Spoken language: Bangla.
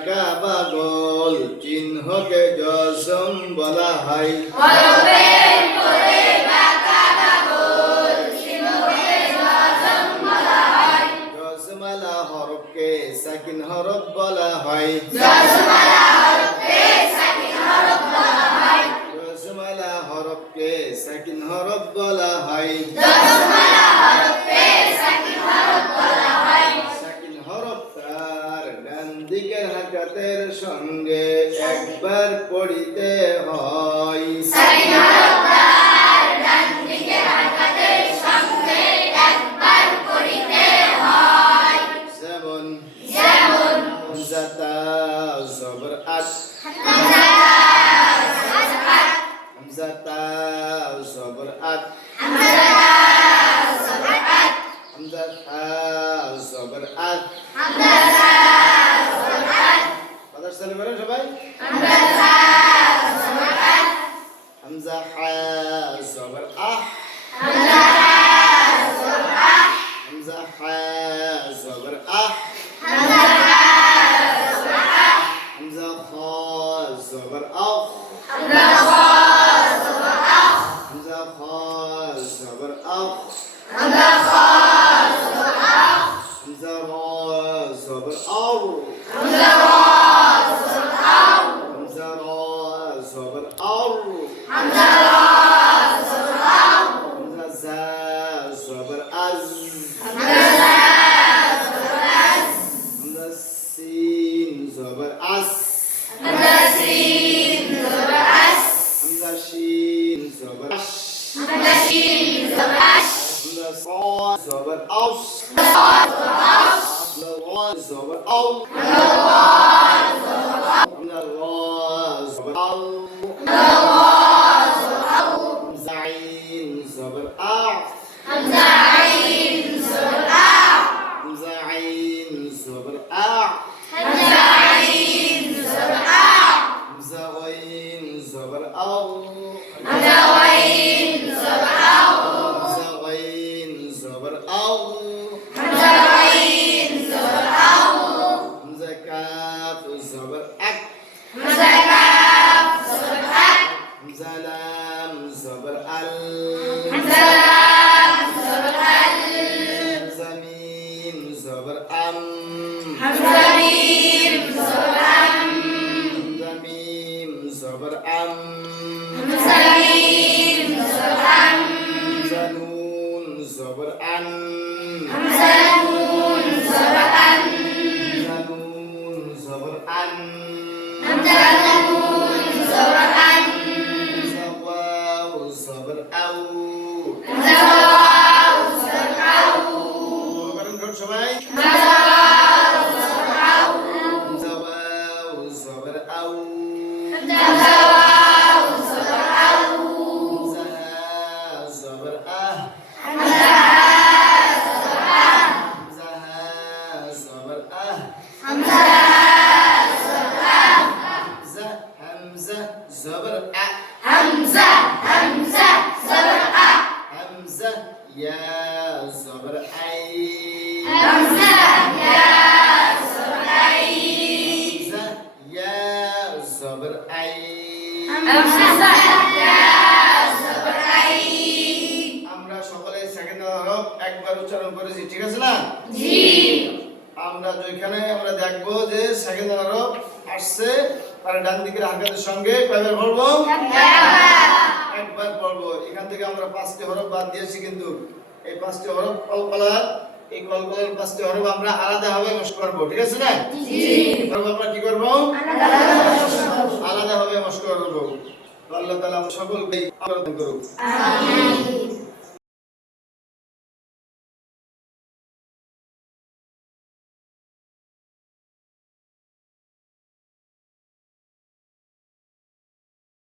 বাঁকা বা গোল চিহ্নকে জজম বলা হয়। হরফের পরে বাঁকা বা গোল চিহ্নকে জজম বলা হয়। জজমালা হরফকে সাকিন হরফ বলা হয়। জজমালা হরফকে সাকিন হরফ বলা হয়। জজমালা হরফকে সাকিন হরফ বলা হয়। জজমালা হরফকে সাকিন হরফ বলা হয়। সাকিন হরফ তার ডান দিকের হারকাতের সঙ্গে একবার পড়িতে হয়। সাকিন হরফ তার ডান দিকের হারকাতের সঙ্গে একবার পড়িতে হয়। যেমন যেমন হামজাতা জবর আত, হামজাতা জবর আত, হামজাতা জবর আত। কথা শুনতে পারেন সবাই? হামজা হা জবর আহ, হামজা হা জবর আহ, হামজা খা জবর আখ, হামজা খা জবর আখ, হামজা রা জবর আউ, হামজা রা জবর আউ, হামজা জা জবর আজ, হামজা সিন জবর আস, হামজা শিন জবর আশ, হামজা صاد জবর আউস, হামজা রা জবর আউ, হামজা রা জবর আউ, হামজা আইন জবর আ, হামজা আইন জবর আ, হামজা গাইন জবর আউ, হামজা গাইন জবর আউ, হামজা কাফ জবর আক, হামজা লাম জবর আল, হামজা মিম জবর আম, হামজা মিম জবর আম, হামজা নুন জবর আন, হামজা নুন জবর আন, হামজা ওয়াও জবর আউ, বলবেন কোন সবাই? হামজা ওয়াও জবর আউ, হামজা হা জবর আহ, হামজা হা জবর আহ, হামজা জবর আ, হামজা ইয়া জবর আই, হামজা ইয়া জবর আই। আমরা সকলে সেকেন্ড হরফ একবার উচ্চারণ করেছি, ঠিক আছে না? আমরা যেখানে আমরা দেখবো যে সেকেন্ড হরফ আসছে তার ডান দিকের হারকাতের সঙ্গে কয়বার পড়বো? একবার পড়বো। এখান থেকে আমরা 5টি হরফ বাদ দিয়েছি, কিন্তু এই 5টি হরফ কলকলার, এই কলকলার 5টি হরফ আমরা আলাদাভাবে মস্ক করবো, ঠিক আছে না? আমরা কি করবো? আলাদাভাবে মস্ক করবো। আল্লাহ তাআলা সকলকে আমন্ত্রণ করুক। আমিন।